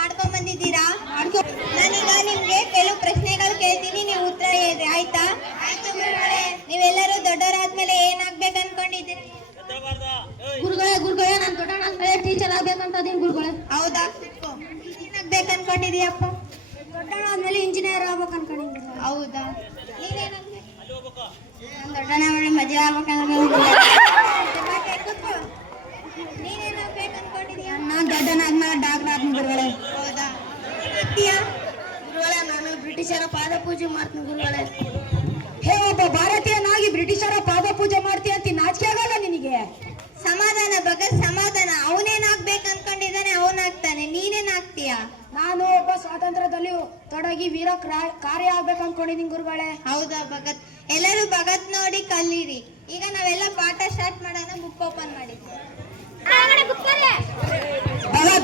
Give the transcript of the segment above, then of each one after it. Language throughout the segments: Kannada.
ಮಾಡ್ಕೊಂಡ್ ಬಂದಿದ್ದೀರಾ? ನಾನೀಗ ನಿಮ್ಗೆ ಕೆಲವು ಪ್ರಶ್ನೆಗಳು ಕೇಳ್ತೀನಿ, ನೀವು ಉತ್ತರ ಹೇಳ್ರಿ, ಆಯ್ತಾ? ನೀವೆಲ್ಲರೂ ದೊಡ್ಡವರಾದ್ಮೇಲೆ ಏನಾಗ್ಬೇಕು ಅನ್ಕೊಂಡಿದ್ದೀರಾ? ಗುರುಗಳೇ ನಾನು ದೊಡ್ಡವನಾದ್ಮೇಲೆ ಟೀಚರ್ ಆಗ್ಬೇಕಂತ ಅದೀನಿ ಗುರುಗಳೇ. ಹೌದಾ? ಏನಾಗ್ಬೇಕು ಅನ್ಕೊಂಡಿದೀಯಪ್ಪ? ದೊಡ್ಡವನಾದ್ಮೇಲೆ ಇಂಜಿನಿಯರ್ ಆಗ್ಬೇಕು ಅನ್ಕೊಂಡಿದ್ದೀನಿ. ಹೌದಾ? ನೀನೇನಾಗ್ಬೇಕು? ದೊಡ್ಡವನಾದ್ಮೇಲೆ ಮದುವೆ ಆಗ್ಬೇಕಂತ ನೀನೇನಾಗ್ಬೇಕು ಅನ್ಕೊಂಡಿದೀಯ? ನಾನು ದೊಡ್ಡವನಾದ್ಮೇಲೆ ಡಾಕ್ಟರ್ ಆಗ್ತೀನಿ ಗುರುಗಳೇ. ಹೌದಾ? ಗುರುಗಳೇ ನಾನು ಬ್ರಿಟಿಷರ ಪಾದ ಪೂಜೆ ಮಾಡ್ತೀನಿ ಗುರುಗಳೇ. ಹೇ, ಒಬ್ಬ ಭಾರತೀಯನಾಗಿ ಬ್ರಿಟಿಷರ ಪಾದ ಪೂಜೆ ಮಾಡ್ತೀಯ ಅಂತ ನಾಚಿಕೆ ಆಗಲ್ಲ ನಿನಗೆ? ಸಮಾಧಾನ ಭಗತ್, ಸಮಾಧಾನ. ಅವನೇನಾಗ್ಬೇಕು ಅನ್ಕೊಂಡಿದ್ದಾನೆ ಅವನಾಗ್ತಾನೆ, ನೀನೇನಾಗ್ತೀಯ? ನಾನು ಒಬ್ಬ ಸ್ವಾತಂತ್ರ್ಯದಲ್ಲಿ ತೊಡಗಿ ವೀರ ಕಾರ್ಯ ಆಗ್ಬೇಕು ಅನ್ಕೊಂಡಿದ್ದೀನಿ ಗುರುಗಳೇ. ಹೌದಾ ಭಗತ್? ಎಲ್ಲರೂ ಭಗತ್ ನೋಡಿ ಕಲೀರಿ. ಈಗ ನಾವೆಲ್ಲ ಪಾಠ ಸ್ಟಾರ್ಟ್ ಮಾಡೋಣ. ಬುಕ್ ಓಪನ್ ಮಾಡಿ.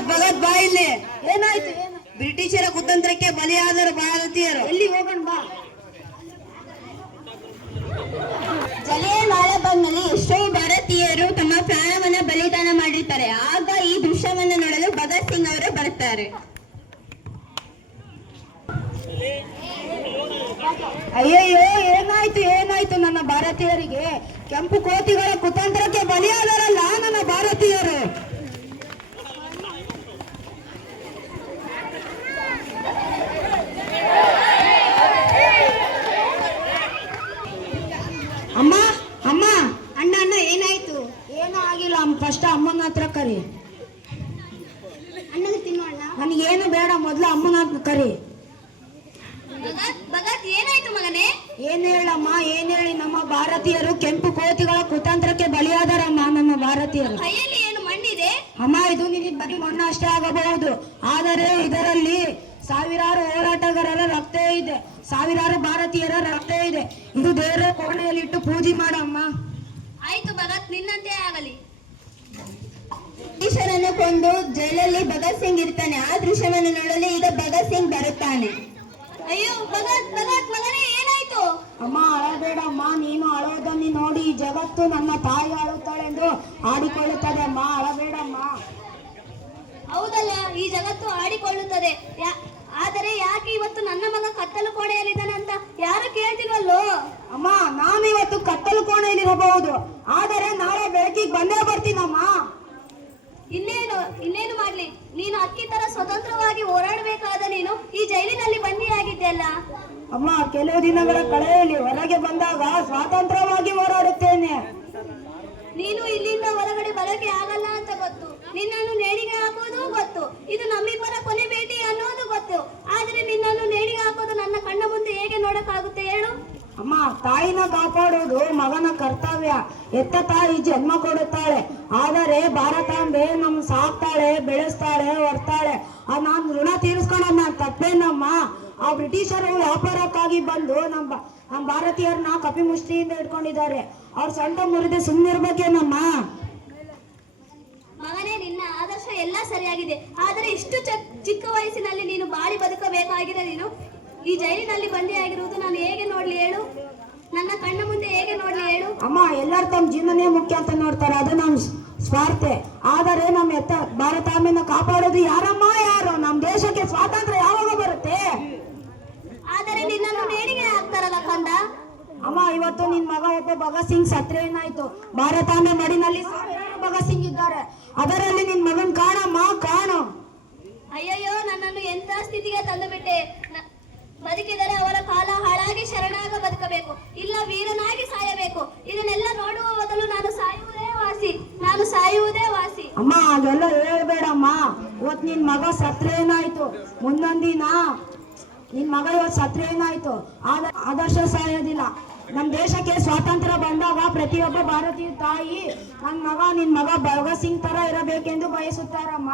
ಭಗತ್ ಬಾ ಇಲ್ಲಿ. ಏನಾಯ್ತು? ಬ್ರಿಟಿಷರ ಕುತಂತ್ರಕ್ಕೆ ಬಲಿಯಾದರು ಭಾರತೀಯರು. ಎಲ್ಲಿ ಹೋಗೋಣ ಬಾ. ಜಲಿಯನ್ವಾಲಾ ಬಾಗ್ನಲ್ಲಿ ಎಷ್ಟೋ ಭಾರತೀಯರು ತಮ್ಮ ಪ್ರಾಣವನ್ನ ಬಲಿದಾನ ಮಾಡಿರ್ತಾರೆ. ಆಗ ಈ ದೃಶ್ಯವನ್ನ ನೋಡಲು ಭಗತ್ ಸಿಂಗ್ ಅವರು ಬರ್ತಾರೆ. ಅಯ್ಯಯ್ಯೋ, ಏನಾಯ್ತು ನನ್ನ ಭಾರತೀಯರಿಗೆ? ಕೆಂಪು ಕೋತಿಗಳ ಕುತಂತ್ರಕ್ಕೆ ಬಲಿಯಾದರಲ್ಲ ನನ್ನ ಭಾರತೀಯರು. ಅಮ್ಮ ಅಮ್ಮ, ಅಣ್ಣ ಏನಾಯ್ತು? ಏನೂ ಆಗಿಲ್ಲ. ಫಸ್ಟ್ ಅಮ್ಮನ ಹತ್ರ ಕರಿ. ಅಣ್ಣಗೆ ತಿನ್ನು ಅಣ್ಣ. ನನಗೇನು ಬೇಡ, ಮೊದ್ಲು ಅಮ್ಮನ ಹತ್ರ ಕರಿ. ಭಗತ್ ಏನಾಯ್ತು ಮಗನೇ? ಏನ್ ಹೇಳಮ್ಮ, ಏನ್ ಹೇಳಿ? ನಮ್ಮ ಭಾರತೀಯರು ಕೆಂಪು ಕೋತಿಗಳ ಕುತಂತ್ರಕ್ಕೆ ಬಲಿಯಾದರಮ್ಮ ನಮ್ಮ ಭಾರತೀಯರು. ಕೈಯಲ್ಲಿ ಏನು ಮಣ್ಣಿದೆ? ಅಮ್ಮ, ಇದು ನಿನಗೆ ಬರೀ ಮಣ್ಣು ಅಷ್ಟೇ ಆಗಬಹುದು, ಆದರೆ ಇದರಲ್ಲಿ ಸಾವಿರಾರು ಹೋರಾಟಗಾರರ ರಕ್ತ ಇದೆ, ಸಾವಿರಾರು ಭಾರತೀಯರ ರಕ್ತ ಇದೆ. ಇದು ದೇವರ ಕೋಣೆಯಲ್ಲಿ ಇಟ್ಟು ಪೂಜೆ ಮಾಡಮ್ಮ. ಆಯ್ತು ಭಗತ್, ನಿನ್ನಂತೆ ಆಗಲಿ. ಬ್ರಿಟಿಷರನ್ನು ಕೊಂದು ಜೈಲಲ್ಲಿ ಭಗತ್ ಸಿಂಗ್ ಇರ್ತಾನೆ. ಆ ದೃಶ್ಯವನ್ನು ನೋಡಲು ಈಗ ಭಗತ್ ಸಿಂಗ್ ಬರುತ್ತಾನೆ. ಅಯ್ಯೋ ಭಗತ್ ಮಗನೇ ಏನಾಯ್ತು? ಅಮ್ಮ, ಅಳಬೇಡಮ್ಮ. ನೀನು ಅಳೋದನ್ನು ನೋಡಿ ಈ ಜಗತ್ತು ನನ್ನ ತಾಯಿ ಅಳುತ್ತಾಳೆಂದು ಆಡಿಕೊಳ್ಳುತ್ತದೆ. ಅಮ್ಮ, ಅಳಬೇಡಮ್ಮ. ಹೌದಲ್ಲ, ಈ ಜಗತ್ತು ಆಡಿಕೊಳ್ಳುತ್ತದೆ. ಆದರೆ ಯಾಕೆ ಇವತ್ತು ನನ್ನ ಮಗ ಕತ್ತಲು ಕೋಣೆಯಲ್ಲಿದ್ದಾನೆ ಅಂತ ಯಾರು ಕೇಳ್ತಿಲ್ವಲ್ಲೋ? ಅಮ್ಮ, ನಾನು ಇವತ್ತು ಕತ್ತಲು ಕೋಣೆಯಲ್ಲಿರಬಹುದು, ಆದರೆ ನಾಳೆ ಬೆಳಕಿಗೆ ಬಂದೇ ಬರ್ತೀನಮ್ಮ. ಇನ್ನೇನು ಮಾಡ್ಲಿ? ನೀನು ಅಕ್ಕಿ ತರ ಸ್ವತಂತ್ರವಾಗಿ ಹೋರಾಡಬೇಕಾದ ನೀನು ಈ ಜೈಲಿನಲ್ಲಿ ಬಂದಿಯಾಗಿದ್ದೆಲ್ಲ. ಅಮ್ಮ, ಕೆಲವು ದಿನಗಳ ಕಳೆಯಲ್ಲಿ ಹೊರಗೆ ಬಂದಾಗ ಸ್ವಾತಂತ್ರ್ಯವಾಗಿ ಹೋರಾಡುತ್ತೇನೆ. ನೀನು ಇಲ್ಲಿಂದ ಹೊರಗಡೆ ಬರೋಕೆ ಆಗಲ್ಲ ಅಂತ ಗೊತ್ತು. ನಿನ್ನನ್ನು ನೇಣಿಗೆ ಹಾಕೋದು ಗೊತ್ತು. ಇದು ನಮ್ಮಿಬ್ಬರ ಕೊನೆ ಭೇಟಿ ಅನ್ನೋದು ಗೊತ್ತು. ಆದ್ರೆ ನಿನ್ನನ್ನು ನೇಣಿಗೆ ಹಾಕೋದು ನನ್ನ ಕಣ್ಣ ಮುಂದೆ ಹೇಗೆ ನೋಡಕ್ಕಾಗುತ್ತೆ ಹೇಳು? ಅಮ್ಮ, ತಾಯಿನ ಕಾಪಾಡೋದು ಮಗನ ಕರ್ತವ್ಯ. ಎತ್ತ ತಾಯಿ ಜನ್ಮ ಕೊಡುತ್ತಾಳೆ, ಆದರೆ ಭಾರತಾಂಬೆ ನಮ್ ಸಾಕ್ತಾಳೆ, ಬೆಳೆಸ್ತಾಳೆ, ಹೊರ್ತಾಳೆ. ನಾನು ಋಣ ತೀರಿಸ್ಕೊಳ್ಳೋದು ನಾನು ತಪ್ಪೇನಮ್ಮ? ಆ ಬ್ರಿಟಿಷರು ವ್ಯಾಪಾರಕ್ಕಾಗಿ ಬಂದು ನಮ್ಮ ಭಾರತೀಯರನ್ನ ಕಪಿ ಮುಷ್ಟಿಯಿಂದ ಇಟ್ಕೊಂಡಿದ್ದಾರೆ. ಅವ್ರ ಸೊಂಟ ಮುರಿದು ಸುಮ್ಮನಿರ್ಬೇಕೇನಮ್ಮ? ಮಗನೇ, ನಿನ್ನ ಆದರ್ಶ ಎಲ್ಲ ಸರಿಯಾಗಿದೆ, ಆದರೆ ಇಷ್ಟು ಚಿಕ್ಕ ವಯಸ್ಸಿನಲ್ಲಿ ನೀನು ಬಾಳಿ ಬದುಕಬೇಕಾಗಿದೆ. ನೀನು ಈ ಜೈಲಿನಲ್ಲಿ ಬಂದಿಯಾಗಿರುವುದು ನಾನು ಹೇಗೆ ನೋಡ್ಲಿ ಹೇಳು? ನನ್ನ ಕಣ್ಣ ಮುಂದೆ ಹೇಗೆ ನೋಡ್ಲಿ ಹೇಳು? ಅಮ್ಮ, ಎಲ್ಲರೂ ತಮ್ಮ ಜೀವನನೇ ಮುಖ್ಯ ಅಂತ ನೋಡ್ತಾರೆ, ಅದು ನಮ್ ಸ್ವಾರ್ಥ. ಆದರೆ ನಮ್ಮ ಭಾರತಾಂಬೆನ ಕಾಪಾಡೋದು ಯಾರಮ್ಮ? ಯಾರು? ನಮ್ಮ ದೇಶಕ್ಕೆ ಸ್ವಾತಂತ್ರ್ಯ ಯಾವಾಗ ಬರುತ್ತೆ? ಆದರೆ ನಿನ್ನನ್ನು ನೇಣಿಗೆ ಹಾಕ್ತಾರಲ್ಲ ಕಂದ. ಅಮ್ಮ, ಇವತ್ತು ನಿನ್ ಮಗ ಒಬ್ಬ ಭಗತ್ ಸಿಂಗ್ ಸತ್ರೆ ಏನಾಯ್ತು? ಭಾರತಾಂಬೆ ಮಡಿನಲ್ಲಿ ಭಗತ್ ಸಿಂಗ್ ಇದ್ದಾರೆ, ಅದರಲ್ಲಿ ನಿನ್ ಮಗನ್ ಕಾಣಮ್ಮ, ಕಾಣು. ಅಯ್ಯಯ್ಯೋ, ನನ್ನನ್ನು ಎಂತ ಸ್ಥಿತಿಗೆ ತಂದು ಬಿಟ್ಟೆ. ಬದುಕಿದರೆ ಅವರ ಕಾಲ ಹಾಳಾಗಿ ಶರಣಾಗ ಬದುಕಬೇಕು, ಇಲ್ಲ ವೀರನಾಗಿ ಸಾಯಬೇಕು. ಇದನ್ನೆಲ್ಲ ನೋಡುವ ಮೊದಲು ನಾನು ಸಾಯುವುದೇ ವಾಸಿ. ಅಮ್ಮ, ಅದೆಲ್ಲ ಹೇಳ್ಬೇಡಮ್ಮ. ಇವತ್ತು ನಿನ್ ಮಗ ಸತ್ರೆ ಏನಾಯ್ತು? ಮುಂದೊಂದಿನ ನಿನ್ ಮಗ ಇವತ್ತು ಸತ್ರೆ ಏನಾಯ್ತು? ಆದರ್ಶ ಸಾಯೋದಿಲ್ಲ. ನಮ್ ದೇಶಕ್ಕೆ ಸ್ವಾತಂತ್ರ್ಯ ಬಂದಾಗ ಪ್ರತಿಯೊಬ್ಬ ಭಾರತೀಯ ತಾಯಿ ನಿನ್ ಮಗ ಭಗತ್ ಸಿಂಗ್ ತರ ಇರಬೇಕೆಂದು ಬಯಸುತ್ತಾರಮ್ಮ.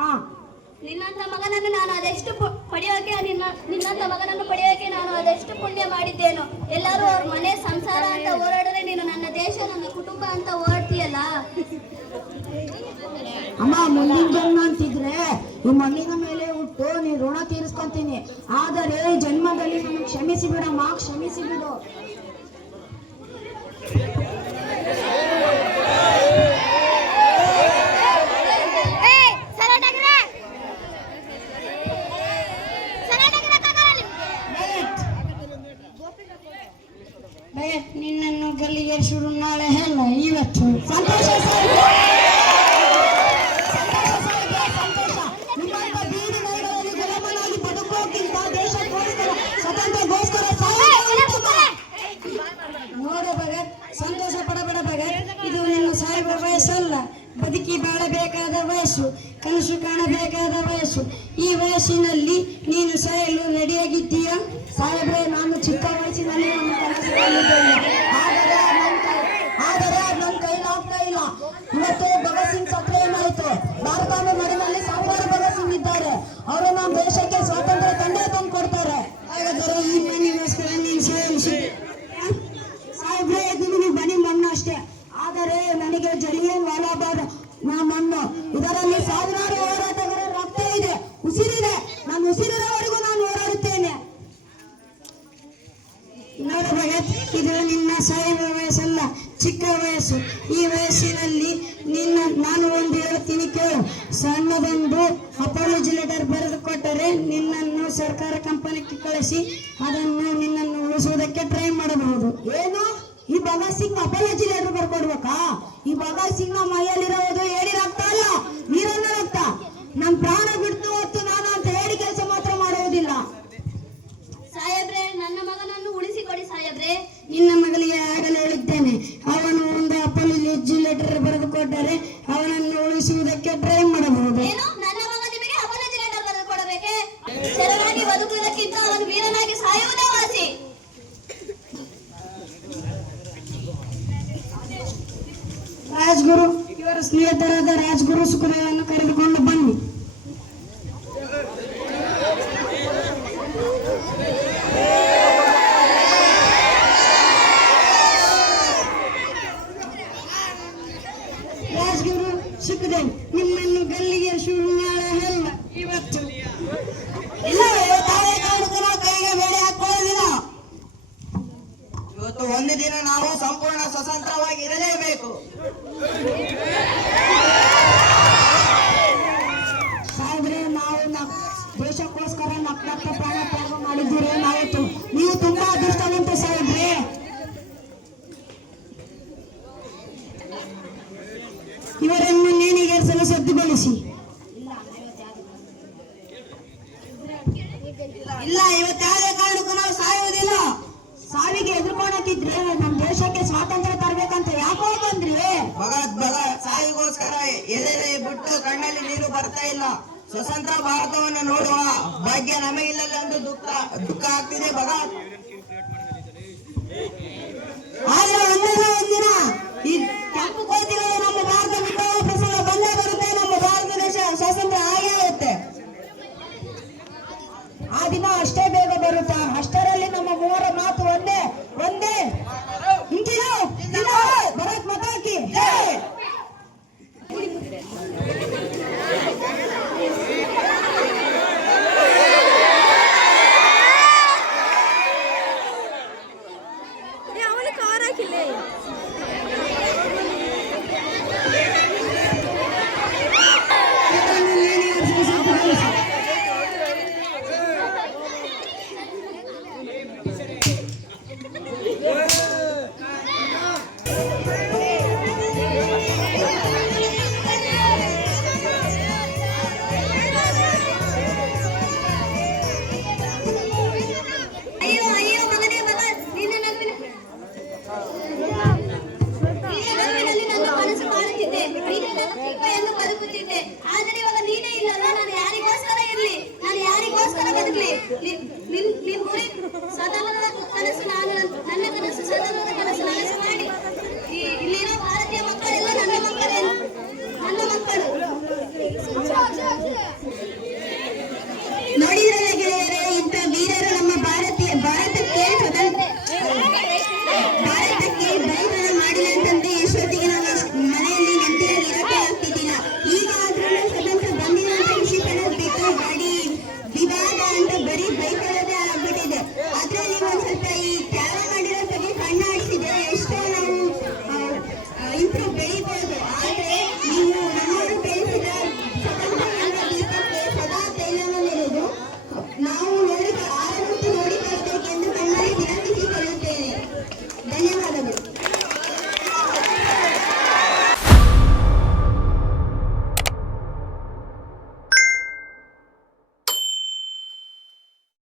ನಿನ್ನಂತ ಮಗನನ್ನು ನಾನು ಅದೆಷ್ಟು ಪಡೆಯೋಕೆ ನಾನು ಅದೆಷ್ಟು ಪುಣ್ಯ ಮಾಡಿದ್ದೇನು. ಎಲ್ಲರೂ ಅವ್ರ ಮನೆ ಸಂಸಾರ ಅಂತ ಓಡಾಡಿದ್ರೆ ನೀನು ನನ್ನ ದೇಶ, ನನ್ನ ಕುಟುಂಬ ಅಂತ ಓಡ್ತೀಯಲ್ಲ. ಅಮ್ಮ, ಮುಂದಿನ ಜನ್ಮ ಅಂತಿದ್ರೆ ಈ ಮಣ್ಣಿನ ಮೇಲೆ ಹುಟ್ಟು ನೀನ್ ಋಣ ತೀರಿಸ್ಕೊಂತೀನಿ, ಆದರೆ ಈ ಜನ್ಮದಲ್ಲಿ ನನಗೆ ಕ್ಷಮಿಸಿ ಬಿಡಮ್ಮ, ಕ್ಷಮಿಸಿ ಬಿಡು. ಶುರು ನಾಳೆ ಹೇಳ ಇವತ್ತು ಸಂತೋಷ ಸಾಹೇಬ್ರೆ. ಸಂತೋಷ ಸಾಹೇಬ್ರೆ, ಸಂತೋಷ. ನಿಮ್ಮಂತ ಬೀದಿ ನಾಯಿಗಳಲ್ಲಿ ಗುಲಾಮನಾಗಿ ಬದುಕೋಕ್ಕಿಂತ ದೇಶಕ್ಕೋಸ್ಕರ ಸ್ವತಂತ್ರಗೋಸ್ಕರ ನೋಡು ಭಗತ್, ಸಂತೋಷ ಪಡಬೇಡ ಭಗತ್. ಇದು ನಿನ್ನ ಸಾಯುವ ವಯಸ್ಸಲ್ಲ, ಬದುಕಿ ಬಾಳಬೇಕಾದ ವಯಸ್ಸು, ಕನಸು ಕಾಣಬೇಕಾದ ವಯಸ್ಸು. ಈ ವಯಸ್ಸಿನಲ್ಲಿ ನೀನು ಸಾಯಲು ರೆಡಿಯಾಗಿದ್ದೀಯಾ? ಸಾಹೇಬ್ರೆ, ನಾನು ಚಿಕ್ಕ ವಯಸ್ಸಿನಲ್ಲಿ ನನ್ನ ಕನಸು ಕಂಡಿದ್ದೇನೆ. ಆದರೆ ನನ್ನ ಕೈಲಾಗ್ತಾ ಇಲ್ಲ. ಇವತ್ತು ಭಗತ್ ಸಿಂಗ್ ಸತ್ರೆ ಏನಾಯ್ತು? ಭಾರತದ ಮಡಿನಲ್ಲಿ ಸಾವಿರಾರು ಭಗತ್ ಸಿಂಗ್ ಇದ್ದಾರೆ. ಅವರು ನಮ್ಮ ದೇಶಕ್ಕೆ ಸ್ವಾತಂತ್ರ್ಯ ತಂದೆ ತಂದು ಕೊಡ್ತಾರೆ. ಹಾಗಾದರೆ ಈ ಮಣ್ಣಿಗೋಸ್ಕರ ನೀನು ಸಾಯಲು ಸಾಹೇಬ್ರೆ, ಇದು ನೀವು ಬನ್ನಿ ಮಣ್ಣು ಅಷ್ಟೇ. ಆದರೆ ನನಗೆ ಜಲಿಯನ್ ವಾಲಾಬಾಗ್ ಮಣ್ಣು, ಇದರಲ್ಲಿ ಸಾವಿರಾರು ಹೋರಾಟಗಾರರ ರಕ್ತ ಇದೆ, ಉಸಿರಿದೆ. ನಾನು ಉಸಿರಿರೋವರೆಗೂ ನಾನು ಹೋರಾಡುತ್ತೇನೆ. ನೋಡು ಭಗತ್, ಇದು ನಿನ್ನ ಸಾಯುವ ವಯಸ್ಸಲ್ಲ, ಚಿಕ್ಕ ವಯಸ್ಸು. ಈ ವಯಸ್ಸಿನಲ್ಲಿ ನಾನು ಒಂದು ಹೇಳ್ತೀನಿ ಕೇಳು. ಸಣ್ಣದೊಂದು ಅಪಾಲಜಿ ಲೆಟರ್ ಬರೆದು ಕೊಟ್ಟರೆ ನಿನ್ನನ್ನು ಸರ್ಕಾರ ಕಂಪನಿಗೆ ಕಳಿಸಿ ನಿನ್ನನ್ನು ಉಳಿಸುವುದಕ್ಕೆ ಟ್ರೈ ಮಾಡಬಹುದು. ಏನು? ಈ ಭಗತ್ ಸಿಂಗ್ ಅಪಾಲಜಿ ಲೆಟರ್ ಬರ್ಕೊಡ್ಬೇಕಾ? ಈ ಭಗತ್ ಸಿಂಗ್ ನ ಮೈಯಲ್ಲಿರೋದು ಹೇಳಿ ರಕ್ತ ಅಲ್ಲ, ನೀರನ್ನ ರಕ್ತ. ನಮ್ ಪ್ರಾಣ ಬಿಟ್ಟು ಹೊತ್ತು ನಾನು ಅಂತ ಹೇಳಿ ಕೆಲಸ ಮಾತ್ರ ಮಾಡುವುದಿಲ್ಲ. ಸಾಹೇಬ್ರೆ, ನನ್ನ ಮಗನನ್ನು ಉಳಿಸಿಕೊಡಿ ಸಾಹೇಬ್ರೆ. ನಿನ್ನ ಮಗಳಿಗೆ ಆಗಲೇ ಹೇಳಿದ್ದೇನೆ, ಅವನು ಒಂದು ಅಪಾಲಜಿ ಲೆಟರ್ ಬರೆದು ಕೊಟ್ಟರೆ ಅವನನ್ನು ಉಳಿಸುವುದಕ್ಕೆ ಟ್ರೈ ಮಾಡಬಹುದು. ಏನು? ನನ್ನ ಮಗ ನಿಮಗೆ ಅಪಾಲಜಿ ಲೆಟರ್ ಬರೆದು ಕೊಡಬೇಕೆ? ಶರಣಾಗಿ ಬದುಕುವುದಕ್ಕಿಂತ ಅವನು ವೀರನಾಗಿ ಸಾಯುವುದೇ ವಾಸಿ. ರಾಜ್ಗುರು, ಇವರ ಸ್ನೇಹಿತರಾದ ರಾಜ್ಗುರು ಸುಖದೇವನ್ನು ಕರೆದುಕೊಂಡು ಬನ್ನಿ. ರಾಜ್ಗುರು ಸುಖದೇವ್, ನಿಮ್ಮನ್ನು ಗಲ್ಲಿಗೆ ಶುರು ನಾಳೆ ಹೇಳ ಇವತ್ತು. ಇಲ್ಲ, ಕೈಗೆ ಬೇಳೆ ಹಾಕೊಳ್ಳೋದಿಲ್ಲ. ಇವತ್ತು ಒಂದು ದಿನ ನಾವು ಸಂಪೂರ್ಣ ಸ್ವತಂತ್ರವಾಗಿ ಇರಲೇಬೇಕು. ಸಾಹೇಬ್ರೆ, ನಾವು ದೇಶಕ್ಕೋಸ್ಕರ ನಕ್ಕ ಪ್ರಾಣ ತ್ಯಾಗ ಮಾಡಿದ್ದೀರಿ. ನೀವು ತುಂಬಾ ಅದೃಷ್ಟವಂತ ಸಾಹೇಬ್ರೆ. ಇವರನ್ನು ನೇಣಿಗೇರಿಸಲು ಸದ್ದುಗೊಳಿಸಿ. ಇಲ್ಲ, ಇವತ್ತು ಯಾವುದೇ ಕಾರಣಕ್ಕೂ ನಾವು ಸಾಯುವುದಿಲ್ಲ. ಸಾವಿಗೆ ಎದುರ್ಕೊಳಕ್ಕಿದ್ರೆ ನಮ್ಮ ದೇಶಕ್ಕೆ ಸ್ವಾತಂತ್ರ್ಯ ತರಬೇಕಂತ ಯಾಕೋ ಬಂದ್ರಿ? ಭಗತ್ ಸಾಯಿಗೋಸ್ಕರ ಎದೆ ಬಿಟ್ಟು ಕಣ್ಣಲ್ಲಿ ನೀರು ಬರ್ತಾ ಇಲ್ಲ. ಸ್ವತಂತ್ರ ಭಾರತವನ್ನು ನೋಡುವ ಭಾಗ್ಯ ನಮಗಿಲ್ಲ ಎಂದು ದುಃಖ ಆಗ್ತಿದೆ ಭಗತ್. ಆದ್ರೆ ಒಂದಿನ ಈ ಕೆಂಪು ಕೋತಿಗಳು ನಮ್ಮ ಭಾರತ ಬಿಟ್ಟುವ ಪ್ರಸಂಗ ಬಂದೇ ಬರುತ್ತೆ. ನಮ್ಮ ಭಾರತ ದೇಶ ಸ್ವಾತಂತ್ರ್ಯ ಆಗೇ ಆಗುತ್ತೆ. ಆ ದಿನ ಅಷ್ಟೇ ಬೇಗ ಬರುತ್ತಾ? ಅಷ್ಟರಲ್ಲಿ ನಮ್ಮ ಮೂವರ ಮಾತು ಒಂದೇ ಭರತ್ ಮತಾಕಿ ಜೈ. ಆದರೆ ಇವಾಗ ನೀನೇ ಇಲ್ಲಲ್ಲ, ನಾನು ಯಾರಿಗೋಸ್ಕರ ಇರ್ಲಿ? ನಾನು ಯಾರಿಗೋಸ್ಕರ ಬದುಕಲಿ? ನಿನ್ ಗುರಿ ಸದಾ